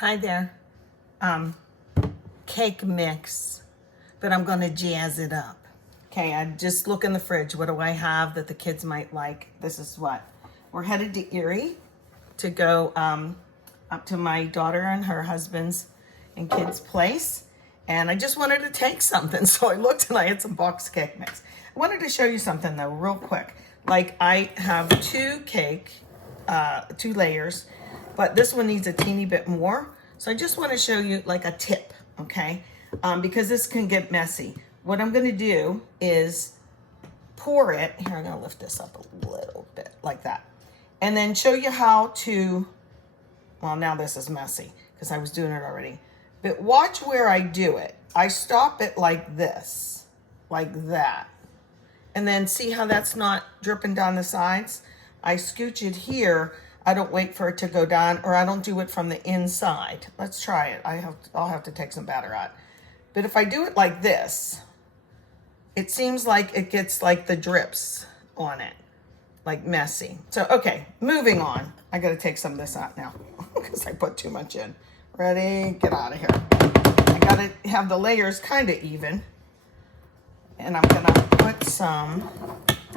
Hi there. Cake mix, but I'm gonna jazz it up. Okay, I just look in the fridge. What do I have that the kids might like? This is what. We're headed to Erie to go up to my daughter and her husband's and kids' place. And I just wanted to take something. So I looked and I had some box cake mix. I wanted to show you something though, real quick. Like I have two layers, but this one needs a teeny bit more. So I just want to show you like a tip, okay? Because this can get messy. What I'm gonna do is pour it. Here, I'm gonna lift this up a little bit like that. And then show you how to, well, now this is messy because I was doing it already. But watch where I do it. I stop it like this, like that. And then see how that's not dripping down the sides? I scooch it here. I don't wait for it to go down, or I don't do it from the inside. Let's try it. I'll have to take some batter out. But if I do it like this, it seems like it gets like the drips on it, like messy. So, okay, moving on. I gotta take some of this out now because I put too much in. Ready? Get out of here. I gotta have the layers kind of even. And I'm gonna put some,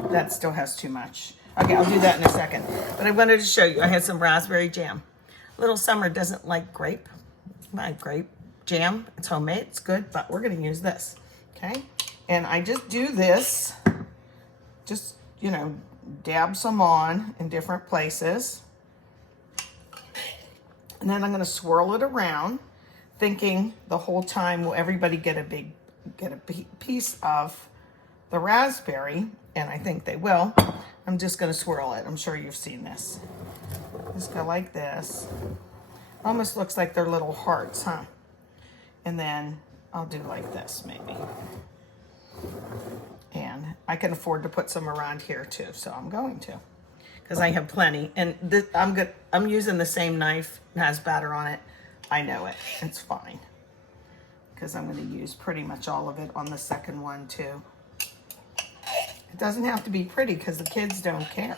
that still has too much. Okay, I'll do that in a second. But I wanted to show you, I had some raspberry jam. Little Summer doesn't like grape jam. It's homemade, it's good, but we're gonna use this, okay? And I just do this, just, you know, dab some on in different places. And then I'm gonna swirl it around, thinking the whole time, will everybody get a piece of the raspberry? And I think they will. I'm just gonna swirl it. I'm sure you've seen this. Just go like this. Almost looks like they're little hearts, huh? And then I'll do like this maybe. And I can afford to put some around here too, so I'm going to. Because I have plenty. And this, I'm using the same knife, it has batter on it. I know it, it's fine. Because I'm gonna use pretty much all of it on the second one too. It doesn't have to be pretty because the kids don't care.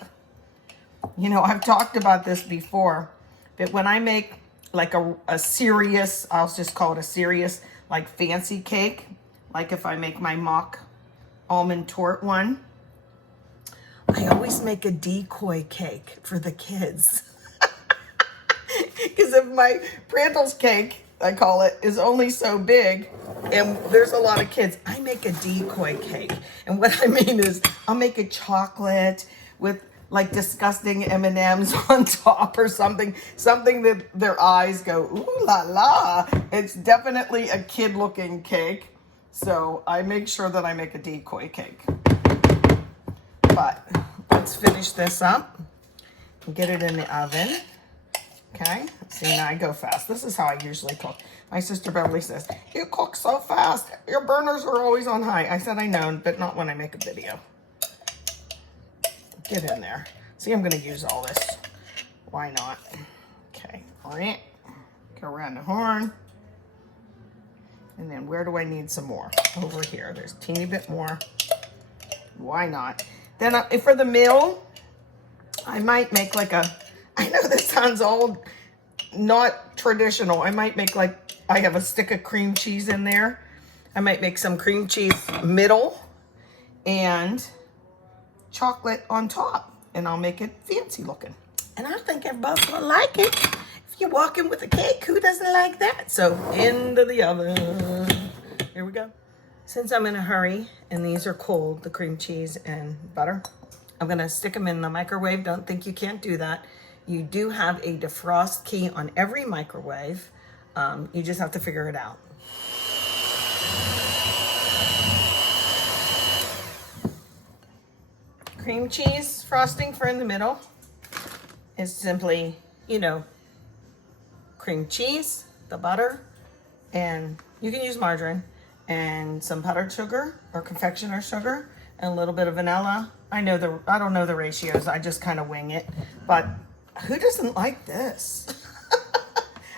You know, I've talked about this before, but when I make like a serious, I'll just call it a serious, like fancy cake, like if I make my mock almond torte one, I always make a decoy cake for the kids. Because if my Prantle's cake, I call it, is only so big and there's a lot of kids, I make a decoy cake. And what I mean is I'll make a chocolate with like disgusting M&Ms on top or something that their eyes go, ooh la la. It's definitely a kid looking cake. So I make sure that I make a decoy cake. But let's finish this up and get it in the oven. Okay, see, now I go fast. This is how I usually cook. My sister Beverly says, you cook so fast. Your burners are always on high. I said, I know, but not when I make a video. Get in there. See, I'm gonna use all this. Why not? Okay, all right. Go around the horn. And then where do I need some more? Over here, there's a teeny bit more. Why not? Then for the meal, I might make like a, I know this sounds old, not traditional. I might make like, I have a stick of cream cheese in there. I might make some cream cheese middle and chocolate on top. And I'll make it fancy looking. And I think everybody's gonna like it. If you're walking with a cake, who doesn't like that? So into the oven. Here we go. Since I'm in a hurry and these are cold, the cream cheese and butter, I'm gonna stick them in the microwave. Don't think you can't do that. You do have a defrost key on every microwave. You just have to figure it out. Cream cheese frosting for in the middle is simply, you know, cream cheese, the butter, and you can use margarine, and some powdered sugar or confectioner sugar, and a little bit of vanilla. I don't know the ratios. I just kind of wing it, but who doesn't like this?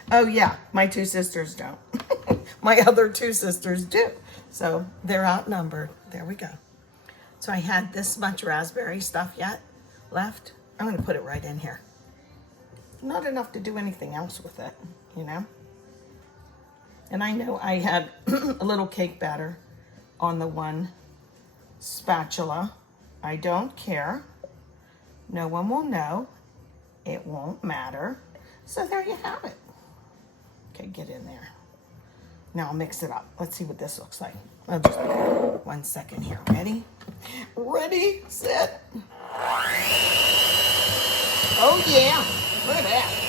Oh yeah, my two sisters don't. My other two sisters do. So they're outnumbered. There we go. So I had this much raspberry stuff left. I'm gonna put it right in here. not enough to do anything else with it, you know? And I know I had a little cake batter on the one spatula. I don't care. No one will know. It won't matter. So there you have it. Okay, get in there. Now I'll mix it up. Let's see what this looks like. I'll just 1 second here. Ready? Ready, set. Oh yeah, look at that.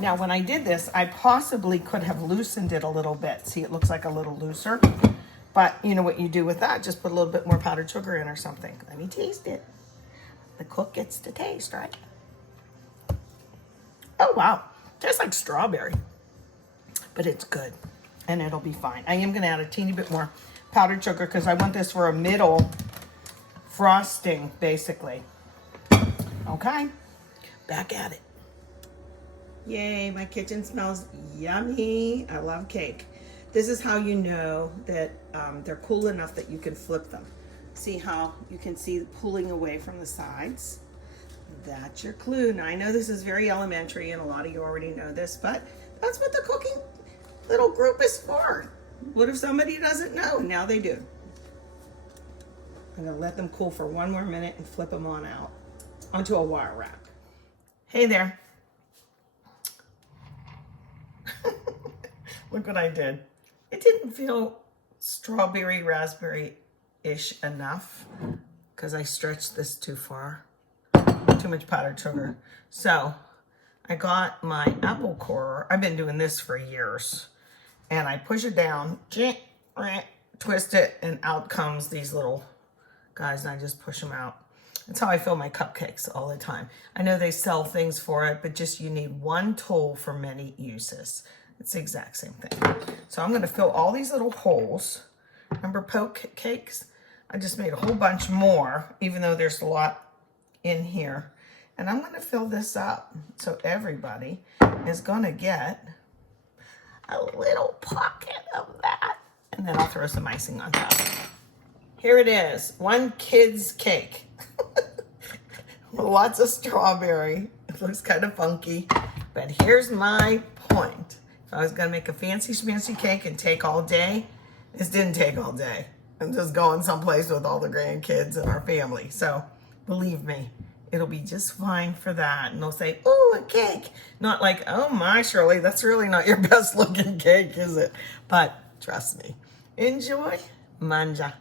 Now when I did this, I possibly could have loosened it a little bit. See, it looks like a little looser. But you know what you do with that? Just put a little bit more powdered sugar in or something. Let me taste it. The cook gets to taste, right? Oh, wow. Tastes like strawberry. But it's good. And it'll be fine. I am going to add a teeny bit more powdered sugar because I want this for a middle frosting, basically. Okay. Back at it. Yay, my kitchen smells yummy. I love cake. This is how you know that they're cool enough that you can flip them. See how you can see pulling away from the sides? That's your clue. Now I know this is very elementary and a lot of you already know this, but that's what the cooking little group is for. What if somebody doesn't know? Now they do. I'm gonna let them cool for 1 more minute and flip them on out onto a wire rack. Hey there. Look what I did. It didn't feel strawberry, raspberry-ish enough because I stretched this too far. Too much powdered sugar. So I got my apple corer. I've been doing this for years. And I push it down, twist it, and out comes these little guys, and I just push them out. That's how I fill my cupcakes all the time. I know they sell things for it, but just you need one tool for many uses. It's the exact same thing. So I'm going to fill all these little holes. Remember poke cakes? I just made a whole bunch more, even though there's a lot in here. And I'm going to fill this up so everybody is going to get a little pocket of that. And then I'll throw some icing on top. Here it is, one kid's cake. Lots of strawberry. It looks kind of funky, but here's my point. If I was gonna make a fancy schmancy cake and take all day, this didn't take all day. I'm just going someplace with all the grandkids and our family. So believe me, it'll be just fine for that. And they'll say, oh, a cake. Not like, oh my, Shirley, that's really not your best looking cake, is it? But trust me, enjoy, manja.